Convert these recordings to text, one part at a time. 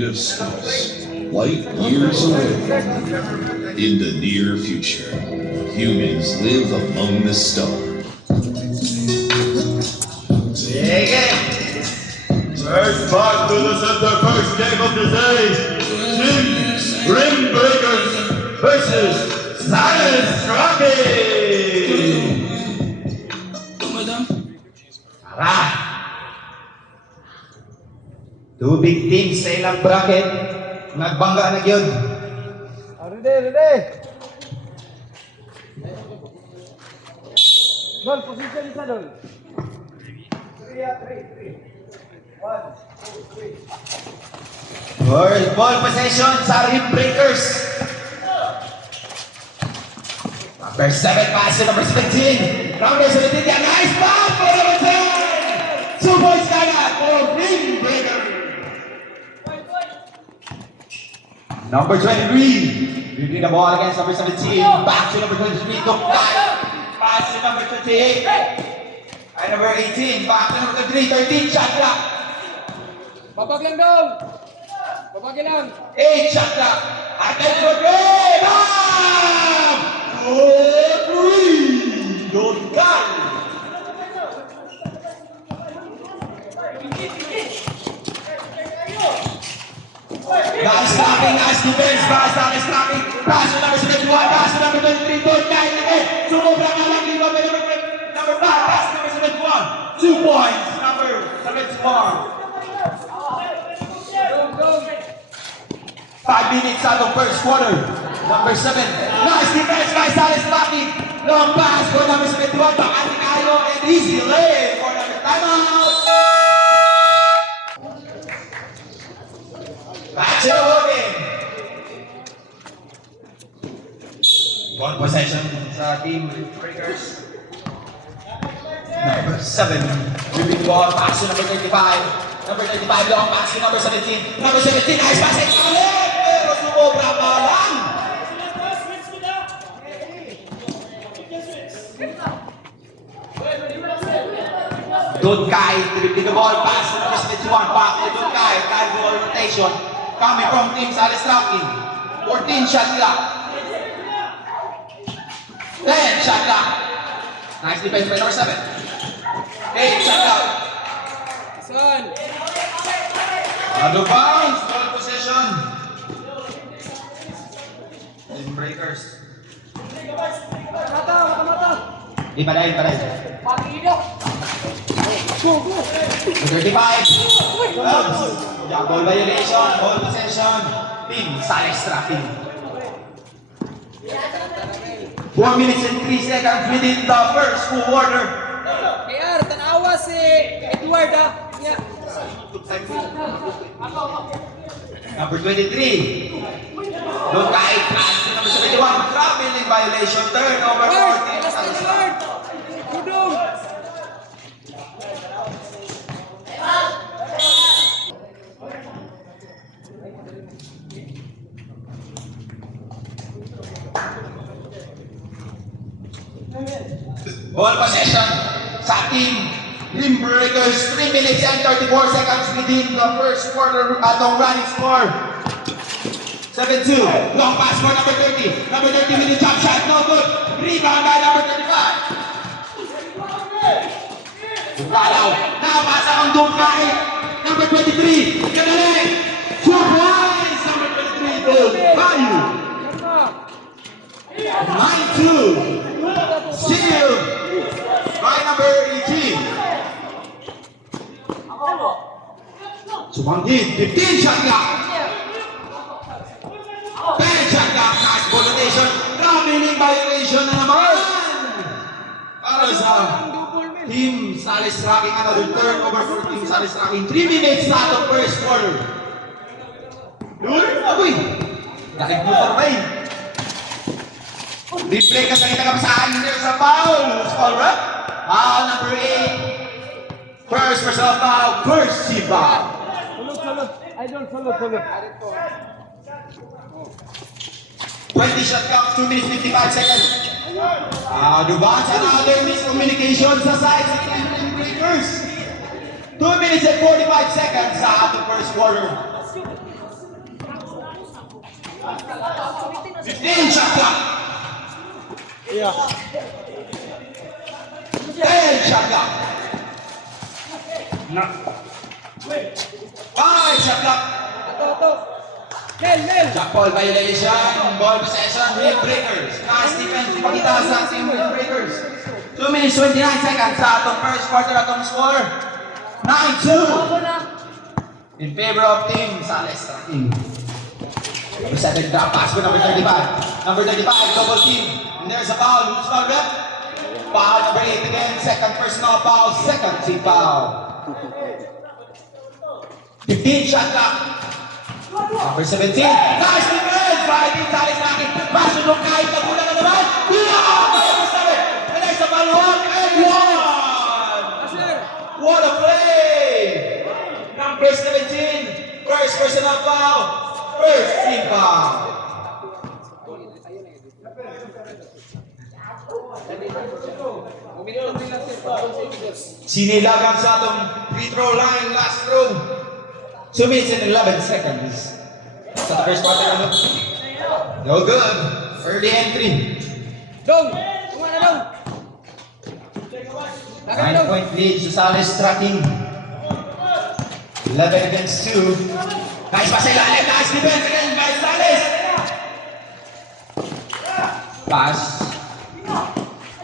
void of space, light years away. In the near future, humans live among the stars. First back to the center, first game of the day. Team Rim Breakers versus Silence Rocky. Tara! Two big teams sa ilang bracket. Nagbangga na yun. Ready. Dol, position isa, Dol. 3. First ball possession sa Rim Breakers. Number 7 pass to number 17. Number 17, yan. Nice pass for number 10. 2 points kagad for Rim Breakers. Number 23. Reading the ball against number 17. Back to number 23. Go back. Pass to number 28. And number 18. Back to number 23. 13. Shot clock. Babag lang, Dol. Babag lang. 8 shot clock. At then for 3. Bam! Good three. Don't got it. Nice blocking, nice defense, nice blocking. Pass to number 71, pass to number 23, don't guide again. Sumobra ka lang dito, number 5, pass to number 71. 2 points, number 71. 5 minutes out of first quarter. Number 7, nice defense, nice blocking. Long pass for number 71, Bakati Kayo, and easy lay for number timeout. Back to the ballgame. Ball possession sa team Breakers. Number 7, dribbling ball, pass to number 35. Number 35, long pass to number 17. Number 17, nice pass, pero sumobra pa lang. Dunkai dribbling the ball, pass to number 71. Back to Dunkai, ball rotation. Coming from Team Silence Rocky. 14 shot clock. 10 shot clock. Nice defense by number 7. 8 shot clock. Son. Out of bounds, ball possession. Team Breakers. Mata. Ipaday. Pag-iidok. Go. 35. Ball violation, ball possession. Team Silence Rocky. 4 minutes and 3 seconds within the first quarter. KR, tanawa si Edward, ha? Yeah. Number 23. Don't kahit pass to number 71. Traveling violation. Turnover for Team Silence Rocky. Tudong. Ball possession sa team Rim Breakers. 3 minutes and 34 seconds within the first quarter atong running score. 7-2. Long pass for number 30. Number 30 with the jump shot. No good. Rebound by number 35. Dalaw. Now pasa ang Dunkai. Number 23. Kanaling. 2 points. Number 23. Gold value. 9-2. Seal by number 18. Sumangkin, 15 shot clock. 10 shot clock, nice ball rotation. Traveling violation na naman. Para sa Team Silence Rocky, another turnover for Team Silence Rocky. 3 minutes na the first quarter. Uy, lakit mo for rain. Replay ka sa kinakabasahan niyo sa foul. Foul rep. Foul number 8. First personal foul. First Siba. Sulog. Idol, sulog. 20 shot clock. 2 minutes 55 seconds. Advance another miscommunication sa side sa Team Breakers. 2 minutes and 45 seconds sa ating first quarter. 15 shot clock. Yeah. 10 shot clock. 5 shot clock. Ito. Mel. Jack ball violation, ball possession, rim breakers. Nice defense, pakita sa team rim breakers. 2 minutes 29 seconds sa atong first quarter atong score. 9-2 in favor of team Sales Tracking. Number 7 drop pass for number 35. Number 35 double team. And there's a foul. Who's foul rep? Foul number 8 again. Second personal foul. Second team foul. 15 shot clock. Number 17. Nice defense by Team Sales Tracking. Masunod kahit nagulang na naman. Number 7. And there's a follow-up and one. What a play. Number 17. First personal foul. First team foul. Sinilagan sa atong free throw line last room. 2 minutes and 11 seconds. Sa the first quarter, no good. Early entry. Dong. Kumana dong. 9-point lead sa Sales Tracking. 11 against 2. Nice pass sa ilalim. Nice defense again by Sales. Pass.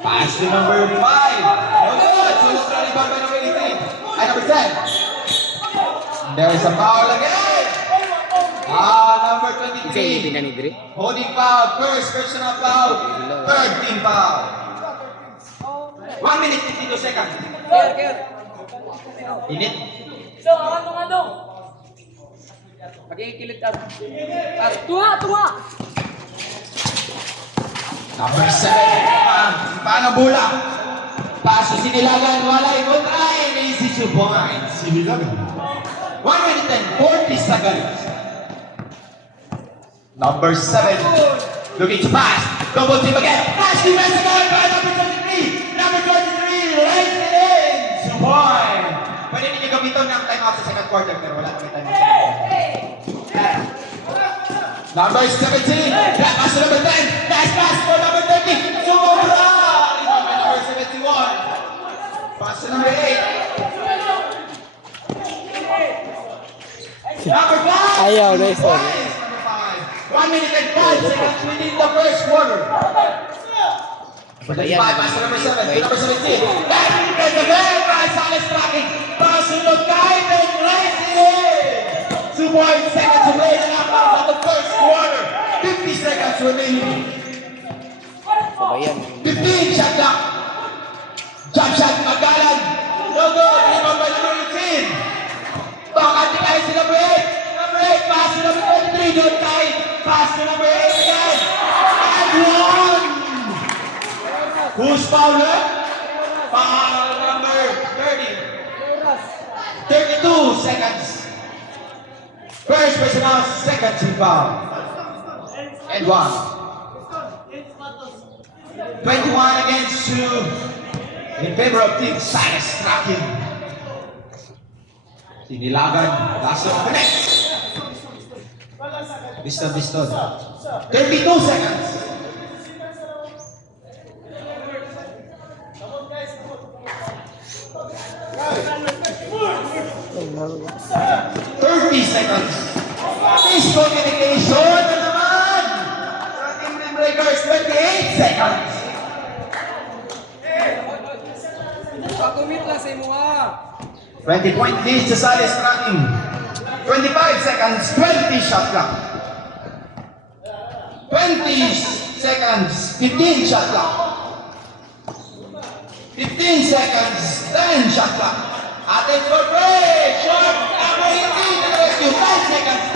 Pass to number 5. No good. So it's rebound by number 18. Ay, number 10. There is a foul again. Number 23. Holding foul. First personal foul. Third team foul. 1 minute 52 seconds. Care. Init. Dong. Pagkikilit ka. Tuwa. Number 7. Paano bola? Paso sinilagan. Wala ikontrain. Easy 2 points. Sinilagan. 1 minute and 40 seconds. Number 7. Looking to pass. Double team again. Pass defense again by number 23. Number 23. Lays it in. 2 points. Pwede ninyo gamiton ng timeout sa second quarter pero wala kami timeout sa second quarter. Number 17. That pass to number 10. Nice pass for number 30. Sumobra. Number 71. Pass to number 8. Number 5. Ayaw, nice one. Number 5. 1 minute and 5 seconds within the first quarter. Number 35. Pass to number 7. To number 17. That is the very right Sales Tracking. Pass to the guy and lays it in. 2 seconds to play the knockout of the first quarter. 50 seconds remaining. 15 shot clock. Jump shot Magalan. No good. Rebound by number 18. Bakit tayo si number 8. Number 8. Pass to number 23. Don't tie. Pass to number 8 again. And one. Who's foul left? Foul number 30. 32 seconds. First personal, second team foul. And one. 21 against 2 in favor of Team Sales Tracking. Sinilagan, Lasso connect. Piston. 32 seconds. Seconds. Miscommunication na naman sa Team Rim Breakers. 28 seconds. Pag-commit lang sa imo ha. 20-point lead sa Sales Tracking. 25 seconds. 20 shot clock. 20 seconds. 15 shot clock. 15 seconds. 10 shot clock. Atin for break. Short. Number 18 to the rescue. 5 seconds.